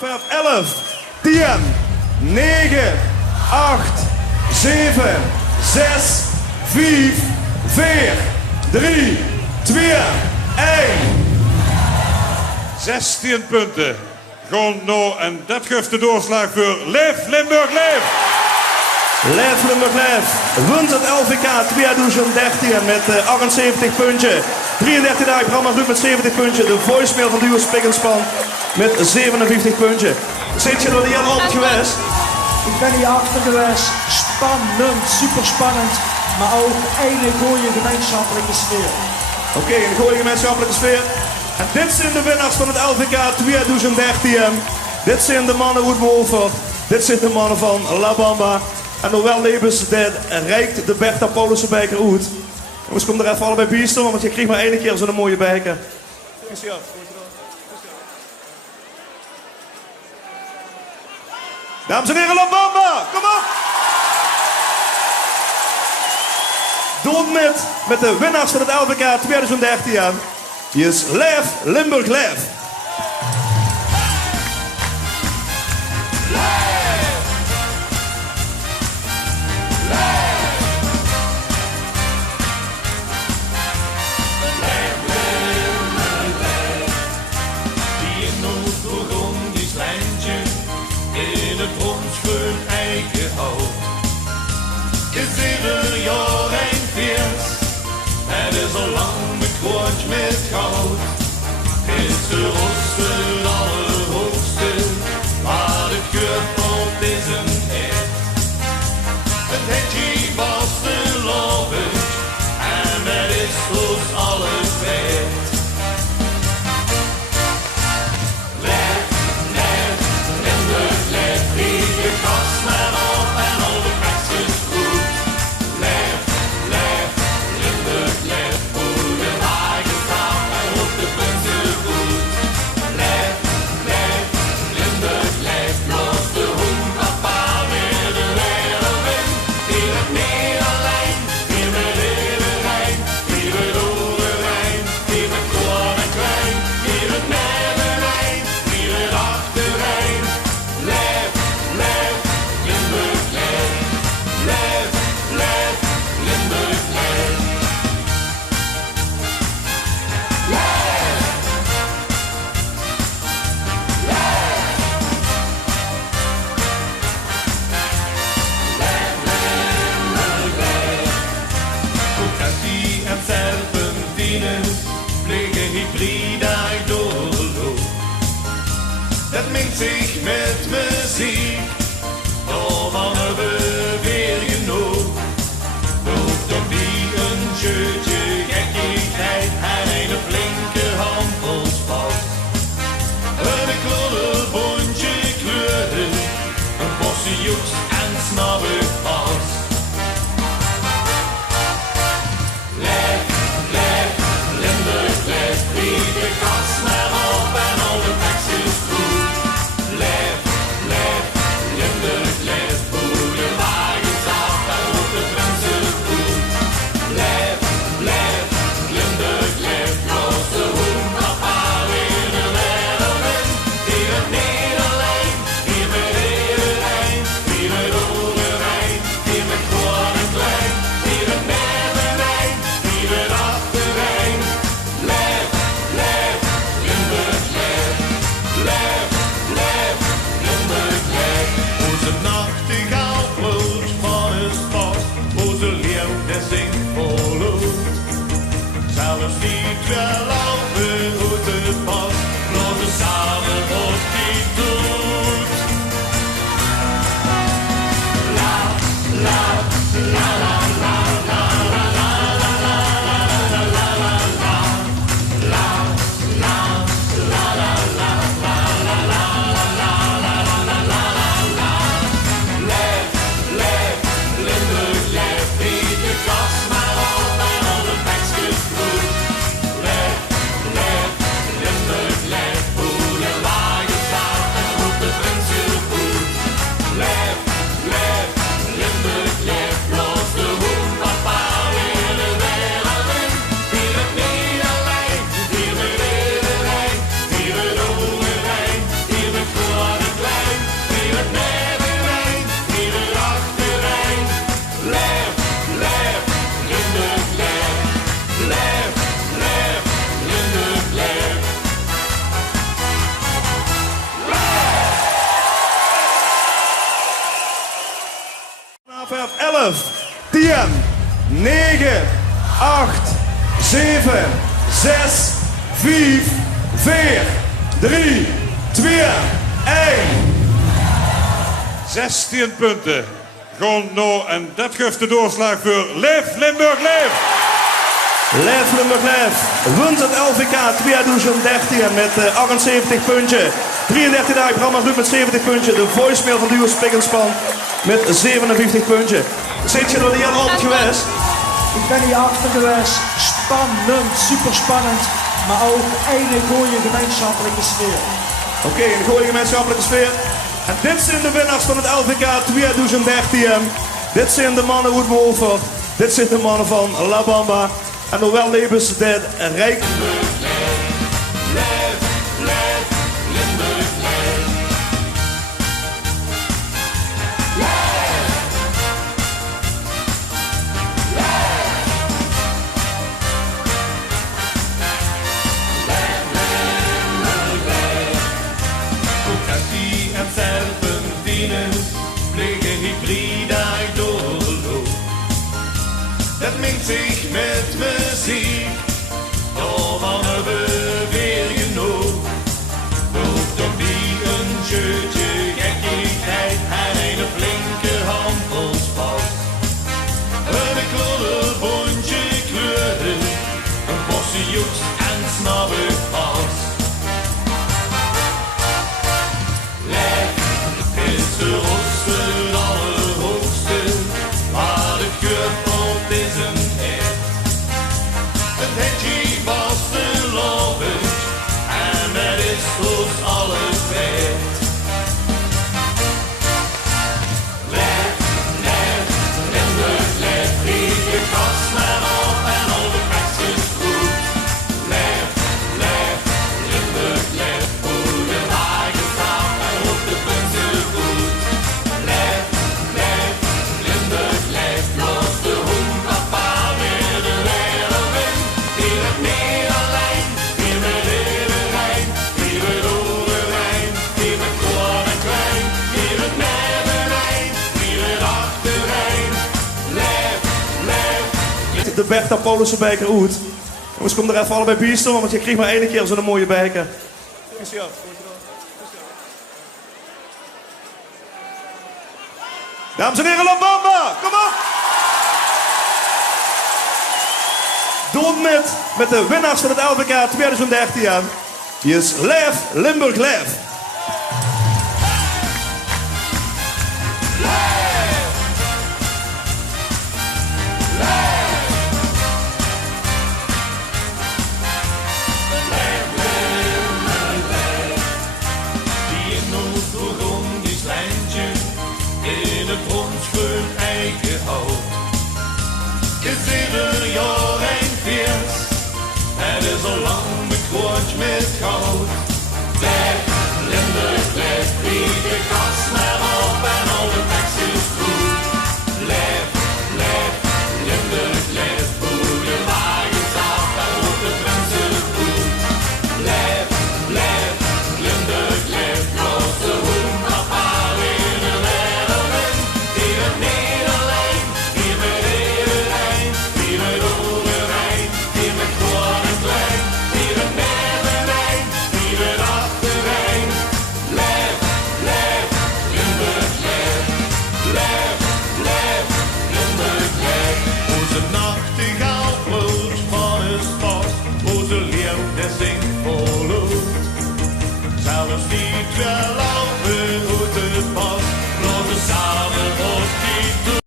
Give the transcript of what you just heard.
11, 10, 9, 8, 7, 6, 5, 4, 3, 2, 1. 16 punten. Gewoon nou, en dat geeft de doorslag voor Leef Limburg Leef. Leef Limburg Leef wint het LVK 2013 met 78 punten. 33 dagen programma doet met 70 punten. De voicemail van Duo Spik en Span met 57 punten. Zit je er niet al op geweest? Ik ben hier achter geweest. Spannend, super spannend. Maar ook een goede gemeenschappelijke sfeer. Oké, een goede gemeenschappelijke sfeer. En dit zijn de winnaars van het LVK 2013. Dit zijn de mannen uit Molfort. Dit zijn de mannen van La Bamba. En hoewel levens dit reikt de Bertha Paulussen beker uit. Jongens, kom er even allebei bij staan, want je krijgt maar één keer zo'n mooie beker. Dames en heren, La Bamba, kom op! Doen met de winnaars van het LVK 2013. Hier is Leef Limburg Leef. Met goud is de roste allerhoogste, maar de keurpot is een het. Het hetje was te lopen en dat is ons alles vet. Leef, leef, Limburg, leef, vlieg je kast maar op en al de prijsjes goed. Leef, leef, Limburg, leef, dat mengt zich met muziek, daarvan hebben we weer genoeg. Ook op die een shirtje gekkigheid en een flinke handvol spat. Een klodderbondje kleuren, een bosje joeks en snabbig pas. Leef, leef, Limburg, leef, vlieg de kast maar op en al de tekstjes goed. Leef, leef, 11, 10, 9, 8, 7, 6, 5, 4, 3, 2, 1. 16 punten. Gewoon nou, en dat geeft de doorslag voor Leef Limburg Leef. Leef Limburg Leef wint het LVK 2013 met 78 punten. 33 dagen programma doet met 70 punten. De voicemail van Duo Spik en Span met 57 punten. Zit je er niet aan altijd geweest? Ik ben hier achter geweest. Spannend, super spannend. Maar ook een goede gemeenschappelijke sfeer. Oké, een goede gemeenschappelijke sfeer. En dit zijn de winnaars van het LVK 2013. Dit zijn de mannen uit Moelvoort. Dit zijn de mannen van La Bamba. En hoewel levens de Rijk. Dat mengt zich met muziek, daarvan hebben we weer genoeg. Hoeft op die een shirtje gekkigheid en een flinke handelspas. Een klodderbondje kleuren, een bosje joeks en snabbepas. Lef is de hoogste, allerhoogste, maar de keur is een hit. Het hetje was te lopen en dat is ons alles wet. Lef, lef, Limburg, lef, lief je kast maar op en al de pakjes goed. Lef, lef, Limburg, lef, hoe de wagen staat en op de punten goed. Lef, lef, Limburg, lef, los de hoek. De Bertha Paulussen beker uit. Jongens, kom er even allebei bij staan, want je kreeg maar één keer zo'n mooie beker. Dames en heren, La Bamba, kom op! Dood met de winnaars van het LVK 2013. Hier is Leef Limburg Leef. In het bronsgroen eikenhout. Is ieder jaar een feest. Het is al lang bekroond met goud. Leef, Limburg, leef, lief je kast maar op en al de pakjes goed. Leef, leef, Limburg, leef, hoe de wagen staat en op de punten goed. Leef, leef, Limburg, leef, los de hoek, papa weer de wereld in. Hier het Nederland, hier met Iedereen, hier met Overijn, hier met Groot en Klein, hier met Neverijn, hier met Achterijn. Leef, leef, Limburg, leef, leef, leef, Limburg, leef. Onze nachtegaal bloot van het pas, onze leeuw der zingt vol lood. Zelfs niet wel laufen hoe het pas, losse samen op die